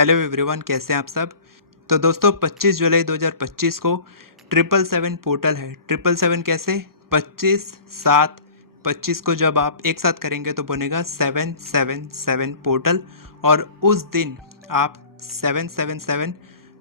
Hello everyone, कैसे हैं आप सब। तो दोस्तों 25 जुलाई 2025 को 777 पोर्टल है। 777 कैसे 25 7 25 को जब आप एक साथ करेंगे तो बनेगा 777 पोर्टल। और उस दिन आप 777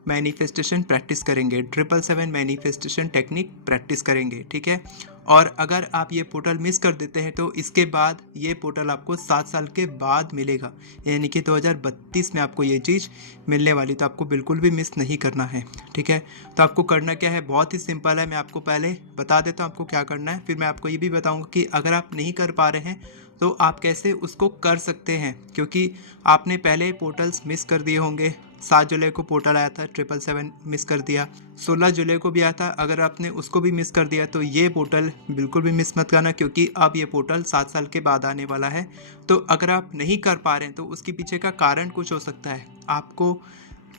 मैनिफेस्टेशन प्रैक्टिस करेंगे, 777 मैनिफेस्टेशन टेक्निक प्रैक्टिस करेंगे, ठीक है। और अगर आप ये पोर्टल मिस कर देते हैं तो इसके बाद ये पोर्टल आपको 7 साल के बाद मिलेगा, यानी कि 2032 में आपको ये चीज़ मिलने वाली। तो आपको बिल्कुल भी मिस नहीं करना है, ठीक है। तो आपको करना क्या है, बहुत ही सिंपल है। मैं आपको पहले बता देता हूँ आपको क्या करना है, फिर मैं आपको ये भी बताऊँगा कि अगर आप नहीं कर पा रहे हैं तो आप कैसे उसको कर सकते हैं, क्योंकि आपने पहले पोर्टल्स मिस कर दिए होंगे। 7 जुलाई को पोर्टल आया था, 777 मिस कर दिया। 16 जुलाई को भी आया था, अगर आपने उसको भी मिस कर दिया तो ये पोर्टल बिल्कुल भी मिस मत करना, क्योंकि अब ये पोर्टल 7 साल के बाद आने वाला है। तो अगर आप नहीं कर पा रहे हैं तो उसके पीछे का कारण कुछ हो सकता है। आपको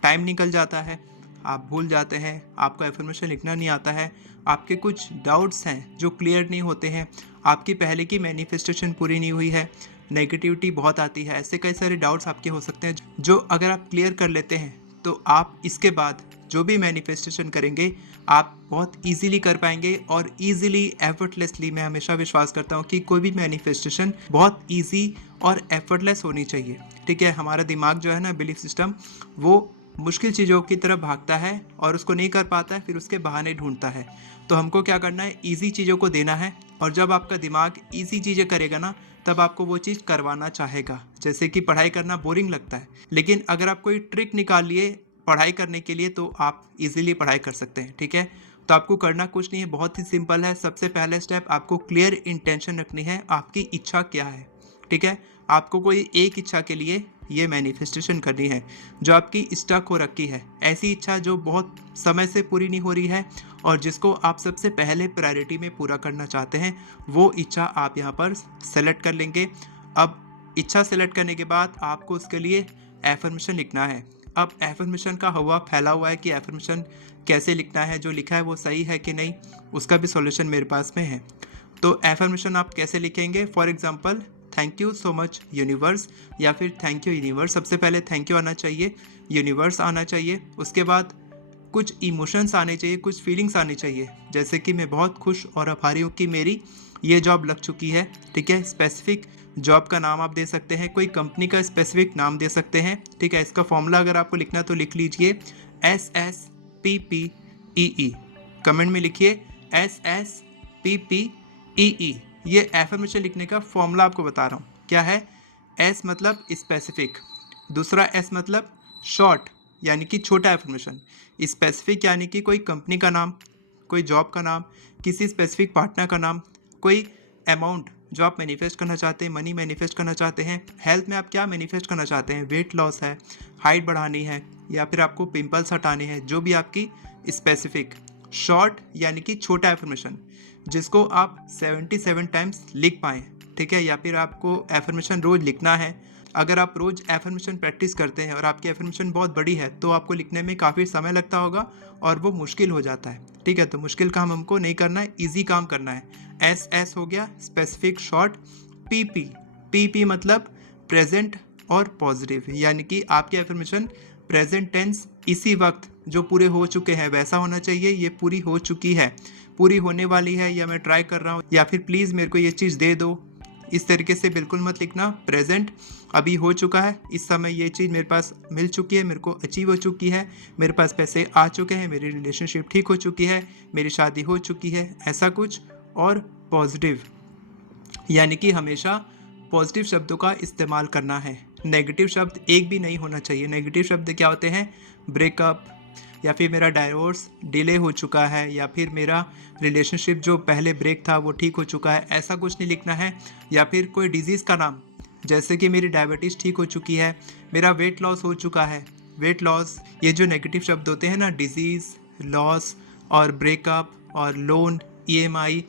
टाइम निकल जाता है, आप भूल जाते हैं, आपको एफर्मेशन लिखना नहीं आता है, आपके कुछ डाउट्स हैं जो क्लियर नहीं होते हैं, आपकी पहले की मैनिफेस्टेशन पूरी नहीं हुई है, नेगेटिविटी बहुत आती है। ऐसे कई सारे डाउट्स आपके हो सकते हैं जो अगर आप क्लियर कर लेते हैं तो आप इसके बाद जो भी मैनिफेस्टेशन करेंगे आप बहुत इजीली कर पाएंगे। और इजीली एफर्टलेसली, मैं हमेशा विश्वास करता हूँ कि कोई भी मैनिफेस्टेशन बहुत इजी और एफर्टलेस होनी चाहिए, ठीक है। हमारा दिमाग जो है ना, बिलीफ सिस्टम, वो मुश्किल चीज़ों की तरफ भागता है और उसको नहीं कर पाता है, फिर उसके बहाने ढूंढता है। तो हमको क्या करना है, इजी चीज़ों को देना है। और जब आपका दिमाग इजी चीज़ें करेगा ना, तब आपको वो चीज़ करवाना चाहेगा। जैसे कि पढ़ाई करना बोरिंग लगता है, लेकिन अगर आप कोई ट्रिक निकाल लिए पढ़ाई करने के लिए तो आप इजीली पढ़ाई कर सकते हैं, ठीक है। तो आपको करना कुछ नहीं है, बहुत ही सिंपल है। सबसे पहले स्टेप, आपको क्लियर इंटेंशन रखनी है, आपकी इच्छा क्या है, ठीक है। आपको कोई एक इच्छा के लिए ये मैनिफेस्टेशन करनी है जो आपकी स्टक हो रखी है, ऐसी इच्छा जो बहुत समय से पूरी नहीं हो रही है और जिसको आप सबसे पहले प्रायोरिटी में पूरा करना चाहते हैं। वो इच्छा आप यहाँ पर सेलेक्ट कर लेंगे। अब इच्छा सेलेक्ट करने के बाद आपको उसके लिए एफर्मेशन लिखना है। अब एफर्मेशन का हवा फैला हुआ है कि एफर्मेशन कैसे लिखना है, जो लिखा है वो सही है कि नहीं, उसका भी सॉल्यूशन मेरे पास में है। तो एफर्मेशन आप कैसे लिखेंगे, for example thank you so much universe, या फिर थैंक यू यूनिवर्स। सबसे पहले थैंक यू आना चाहिए, यूनिवर्स आना चाहिए, उसके बाद कुछ इमोशंस आने चाहिए, कुछ फीलिंग्स आनी चाहिए। जैसे कि मैं बहुत खुश और आभारी हूँ कि मेरी ये जॉब लग चुकी है, ठीक है। स्पेसिफिक जॉब का नाम आप दे सकते हैं, कोई कंपनी का स्पेसिफिक नाम दे सकते हैं, ठीक है। इसका फॉर्मूला अगर आपको लिखना तो लिख लीजिए SSPPEE, कमेंट में लिखिए SSPPEE। ये एफर्मेशन लिखने का फॉर्मूला आपको बता रहा हूँ क्या है। एस मतलब स्पेसिफिक, दूसरा एस मतलब शॉर्ट यानी कि छोटा एफर्मेशन, स्पेसिफिक यानी कि कोई कंपनी का नाम, कोई जॉब का नाम, किसी स्पेसिफिक पार्टनर का नाम, कोई अमाउंट जो आप मैनिफेस्ट करना चाहते हैं, मनी मैनिफेस्ट करना चाहते हैं। हेल्थ में आप क्या मैनिफेस्ट करना चाहते हैं, वेट लॉस है, हाइट बढ़ानी है, या फिर आपको पिंपल्स हटाने हैं, जो भी आपकी स्पेसिफिक। शॉर्ट यानी कि छोटा एफर्मेशन जिसको आप 77 टाइम्स लिख पाएँ, ठीक है। या फिर आपको एफर्मेशन रोज़ लिखना है। अगर आप रोज़ एफर्मेशन प्रैक्टिस करते हैं और आपकी एफर्मेशन बहुत बड़ी है तो आपको लिखने में काफ़ी समय लगता होगा और वो मुश्किल हो जाता है, ठीक है। तो मुश्किल काम हमको नहीं करना है, ईजी काम करना है। एस हो गया स्पेसिफिक, शॉर्ट। पी मतलब प्रेजेंट और पॉजिटिव, यानी कि आपकी एफर्मेशन प्रेजेंट टेंस, इसी वक्त जो पूरे हो चुके हैं वैसा होना चाहिए। ये पूरी हो चुकी है, पूरी होने वाली है, या मैं ट्राई कर रहा हूँ, या फिर प्लीज़ मेरे को ये चीज़ दे दो। इस तरीके से बिल्कुल मत लिखना। प्रेजेंट अभी हो चुका है, इस समय ये चीज़ मेरे पास मिल चुकी है, मेरे को अचीव हो चुकी है, मेरे पास पैसे आ चुके हैं, मेरी रिलेशनशिप ठीक हो चुकी है, मेरी शादी हो चुकी है, ऐसा कुछ। और पॉजिटिव यानी कि हमेशा पॉजिटिव शब्दों का इस्तेमाल करना है, नेगेटिव शब्द एक भी नहीं होना चाहिए। नेगेटिव शब्द क्या होते हैं, ब्रेकअप, या फिर मेरा डाइवोर्स डिले हो चुका है, या फिर मेरा रिलेशनशिप जो पहले ब्रेक था वो ठीक हो चुका है, ऐसा कुछ नहीं लिखना है। या फिर कोई डिजीज़ का नाम, जैसे कि मेरी डायबिटीज़ ठीक हो चुकी है, मेरा वेट लॉस हो चुका है। वेट लॉस, ये जो नेगेटिव शब्द होते हैं ना, डिजीज़, लॉस और ब्रेकअप और लोन, EMI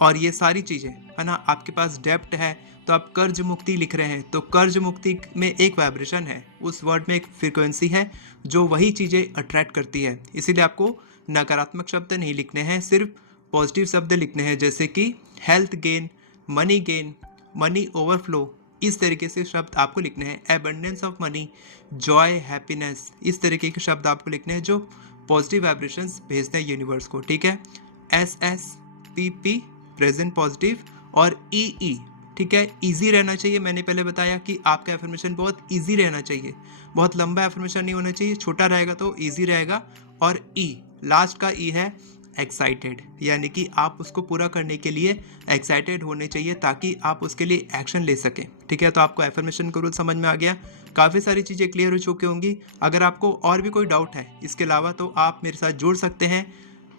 और ये सारी चीज़ें है ना। आपके पास डेप्ट है तो आप कर्ज मुक्ति लिख रहे हैं, तो कर्ज मुक्ति में एक वाइब्रेशन है, उस वर्ड में एक फ्रीक्वेंसी है जो वही चीज़ें अट्रैक्ट करती है। इसीलिए आपको नकारात्मक शब्द नहीं लिखने हैं, सिर्फ पॉजिटिव शब्द लिखने हैं। जैसे कि हेल्थ गेन, मनी ओवरफ्लो, इस तरीके से शब्द आपको लिखने हैं। Abundance of money, Joy, happiness, इस तरीके के शब्द आपको लिखने हैं जो पॉजिटिव वाइब्रेशंस भेजते हैं यूनिवर्स को, ठीक है। S S P P present positive, और ई ई, ठीक है, इजी रहना चाहिए। मैंने पहले बताया कि आपका एफर्मेशन बहुत इजी रहना चाहिए, बहुत लंबा एफर्मेशन नहीं होना चाहिए, छोटा रहेगा तो इजी रहेगा। और ई, लास्ट का ई है एक्साइटेड, यानी कि आप उसको पूरा करने के लिए एक्साइटेड होने चाहिए ताकि आप उसके लिए एक्शन ले सकें, ठीक है। तो आपको एफर्मेशन का रूल समझ में आ गया, काफ़ी सारी चीज़ें क्लियर हो चुकी होंगी। अगर आपको और भी कोई डाउट है इसके अलावा तो आप मेरे साथ जुड़ सकते हैं।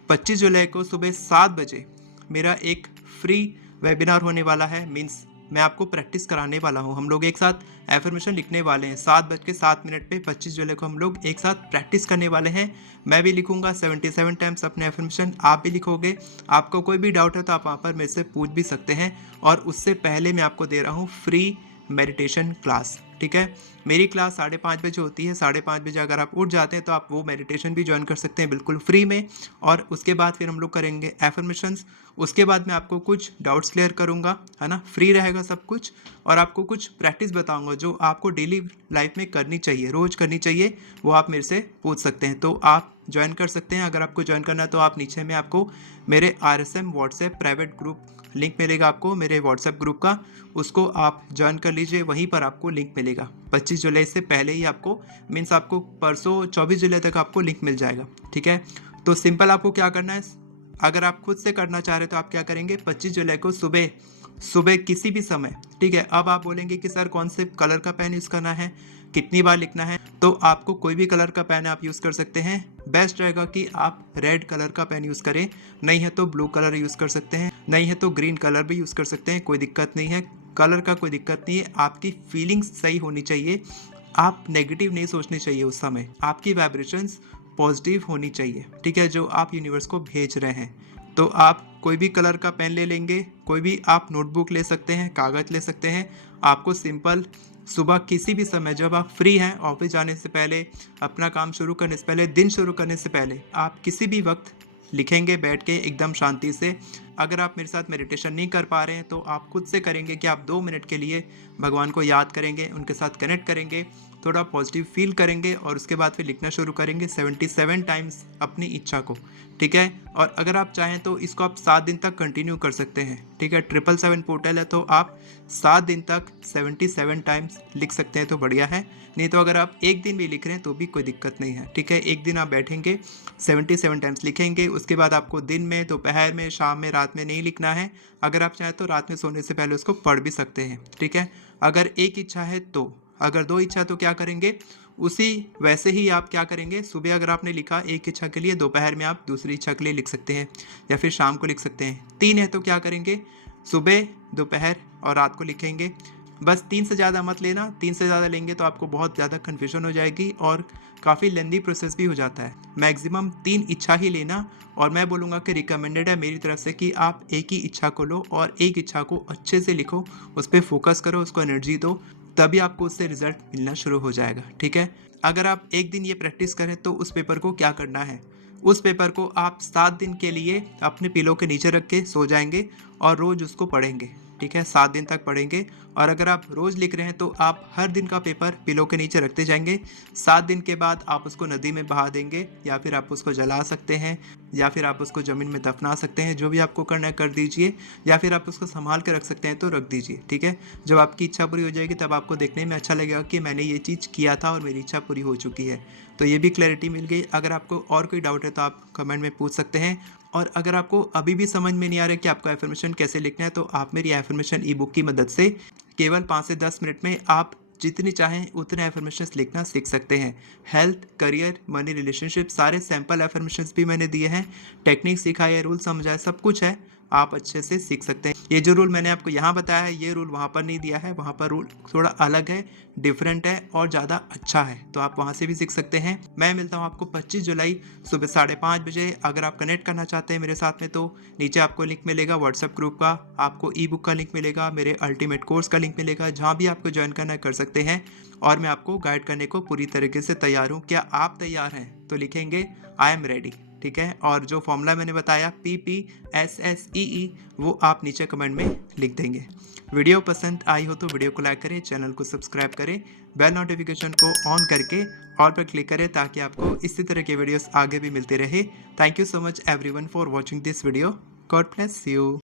25 जुलाई को सुबह 7 बजे मेरा एक फ्री वेबिनार होने वाला है, मीन्स मैं आपको प्रैक्टिस कराने वाला हूँ। हम लोग एक साथ एफर्मेशन लिखने वाले हैं 7:07 पे 25 जुलाई को हम लोग एक साथ प्रैक्टिस करने वाले हैं। मैं भी लिखूंगा 77 टाइम्स अपने एफर्मेशन, आप भी लिखोगे। आपको कोई भी डाउट है तो आप वहाँ पर मेरे से पूछ भी सकते हैं। और उससे पहले मैं आपको दे रहा हूँ फ्री मेडिटेशन क्लास, ठीक है। मेरी क्लास 5:30 बजे होती है। 5:30 बजे अगर आप उठ जाते हैं तो आप वो मेडिटेशन भी ज्वाइन कर सकते हैं बिल्कुल फ्री में। और उसके बाद फिर हम लोग करेंगे एफर्मेशंस। उसके बाद मैं आपको कुछ डाउट्स क्लियर करूंगा, है ना, फ्री रहेगा सब कुछ। और आपको कुछ प्रैक्टिस बताऊंगा जो आपको डेली लाइफ में करनी चाहिए, रोज करनी चाहिए, वो आप मेरे से पूछ सकते हैं। तो आप ज्वाइन कर सकते हैं। अगर आपको ज्वाइन करना है तो आप नीचे में आपको मेरे RSM WhatsApp private group link मिलेगा, आपको मेरे व्हाट्सएप ग्रुप का, उसको आप ज्वाइन कर लीजिए, वहीं पर आपको लिंक मिलेगा। 25 जुलाई से पहले ही आपको, मीन्स आपको परसों 24 जुलाई तक आपको लिंक मिल जाएगा, ठीक है। तो सिंपल आपको क्या करना है, अगर आप खुद से करना चाह रहे हो तो आप क्या करेंगे, 25 जुलाई को सुबह सुबह किसी भी समय, ठीक है। अब आप बोलेंगे कि सर कौन से कलर का पेन यूज़ करना है, कितनी बार लिखना है, तो आपको कोई भी कलर का पेन आप यूज़ कर सकते हैं। बेस्ट रहेगा कि आप रेड कलर का पेन यूज़ करें, नहीं है तो ब्लू कलर यूज़ कर सकते हैं, नहीं है तो ग्रीन कलर भी यूज़ कर सकते हैं, कोई दिक्कत नहीं है, कलर का कोई दिक्कत नहीं है। आपकी फीलिंग्स सही होनी चाहिए, आप नेगेटिव नहीं सोचनी चाहिए उस समय, आपकी वाइब्रेशंस पॉजिटिव होनी चाहिए, ठीक है, जो आप यूनिवर्स को भेज रहे हैं। तो आप कोई भी कलर का पेन ले लेंगे, कोई भी आप नोटबुक ले सकते हैं, कागज़ ले सकते हैं। आपको सिंपल सुबह किसी भी समय जब आप फ्री हैं, ऑफिस जाने से पहले, अपना काम शुरू करने से पहले, दिन शुरू करने से पहले, आप किसी भी वक्त लिखेंगे बैठ के एकदम शांति से। अगर आप मेरे साथ मेडिटेशन नहीं कर पा रहे हैं तो आप खुद से करेंगे कि आप 2 मिनट के लिए भगवान को याद करेंगे, उनके साथ कनेक्ट करेंगे, थोड़ा पॉजिटिव फील करेंगे और उसके बाद फिर लिखना शुरू करेंगे 77 टाइम्स अपनी इच्छा को, ठीक है। और अगर आप चाहें तो इसको आप 7 दिन तक कंटिन्यू कर सकते हैं, ठीक है। 777 पोर्टल है तो आप 7 दिन तक 77 टाइम्स लिख सकते हैं तो बढ़िया है। नहीं तो अगर आप एक दिन भी लिख रहे हैं तो भी कोई दिक्कत नहीं है, ठीक है। एक दिन आप बैठेंगे 77 टाइम्स लिखेंगे, उसके बाद आपको दिन में, दोपहर में, शाम में, रात में नहीं लिखना है। अगर आप चाहें तो रात में सोने से पहले उसको पढ़ भी सकते हैं, ठीक है। अगर एक इच्छा है तो, अगर 2 इच्छा तो क्या करेंगे, उसी वैसे ही आप क्या करेंगे, सुबह अगर आपने लिखा एक इच्छा के लिए, दोपहर में आप दूसरी इच्छा के लिए लिख सकते हैं या फिर शाम को लिख सकते हैं। 3 है तो क्या करेंगे, सुबह, दोपहर और रात को लिखेंगे। बस 3 से ज़्यादा मत लेना, 3 से ज़्यादा लेंगे तो आपको बहुत ज़्यादा कन्फ्यूजन हो जाएगी और काफ़ी लेंदी प्रोसेस भी हो जाता है। मैक्सिमम 3 इच्छा ही लेना, और मैं बोलूँगा कि रिकमेंडेड है मेरी तरफ से कि आप एक ही इच्छा को लो और एक इच्छा को अच्छे से लिखो, उस पर फोकस करो, उसको एनर्जी दो, तभी आपको उससे रिजल्ट मिलना शुरू हो जाएगा, ठीक है। अगर आप एक दिन ये प्रैक्टिस करें तो उस पेपर को क्या करना है, उस पेपर को आप 7 दिन के लिए अपने पिलो के नीचे रख के सो जाएंगे और रोज़ उसको पढ़ेंगे, ठीक है। 7 दिन तक पढ़ेंगे। और अगर आप रोज़ लिख रहे हैं तो आप हर दिन का पेपर पिलो के नीचे रखते जाएंगे। 7 दिन के बाद आप उसको नदी में बहा देंगे, या फिर आप उसको जला सकते हैं, या फिर आप उसको ज़मीन में दफना सकते हैं, जो भी आपको करना है कर दीजिए, या फिर आप उसको संभाल के रख सकते हैं तो रख दीजिए, ठीक है। जब आपकी इच्छा पूरी हो जाएगी तब आपको देखने में अच्छा लगेगा कि मैंने ये चीज़ किया था और मेरी इच्छा पूरी हो चुकी है। तो ये भी क्लैरिटी मिल गई। अगर आपको और कोई डाउट है तो आप कमेंट में पूछ सकते हैं। और अगर आपको अभी भी समझ में नहीं आ रहा है कि आपको एफर्मेशन कैसे लिखना है तो आप मेरी एफर्मेशन ई बुक की मदद से केवल 5 से 10 मिनट में आप जितनी चाहें उतने एफर्मेशंस लिखना सीख सकते हैं। हेल्थ, करियर, मनी, रिलेशनशिप, सारे सैम्पल एफर्मेशंस भी मैंने दिए हैं, टेक्निक सिखाई है, रूल समझाया, सब कुछ है, आप अच्छे से सीख सकते हैं। ये जो रूल मैंने आपको यहाँ बताया है ये रूल वहाँ पर नहीं दिया है, वहाँ पर रूल थोड़ा अलग है, डिफरेंट है और ज़्यादा अच्छा है, तो आप वहाँ से भी सीख सकते हैं। मैं मिलता हूँ आपको 25 जुलाई सुबह 5:30 बजे। अगर आप कनेक्ट करना चाहते हैं मेरे साथ में तो नीचे आपको लिंक मिलेगा व्हाट्सएप ग्रुप का, आपको ई बुक का लिंक मिलेगा, मेरे अल्टीमेट कोर्स का लिंक मिलेगा, जहाँ भी आपको ज्वाइन करना कर सकते हैं। और मैं आपको गाइड करने को पूरी तरीके से तैयार हूँ। क्या आप तैयार हैं तो लिखेंगे आई एम रेडी, ठीक है। और जो फॉर्मूला मैंने बताया PPSSEE वो आप नीचे कमेंट में लिख देंगे। वीडियो पसंद आई हो तो वीडियो को लाइक करें, चैनल को सब्सक्राइब करें, बेल नोटिफिकेशन को ऑन करके ऑल पर क्लिक करें ताकि आपको इसी तरह के वीडियोस आगे भी मिलते रहे। Thank you so much everyone for watching this video. God bless you.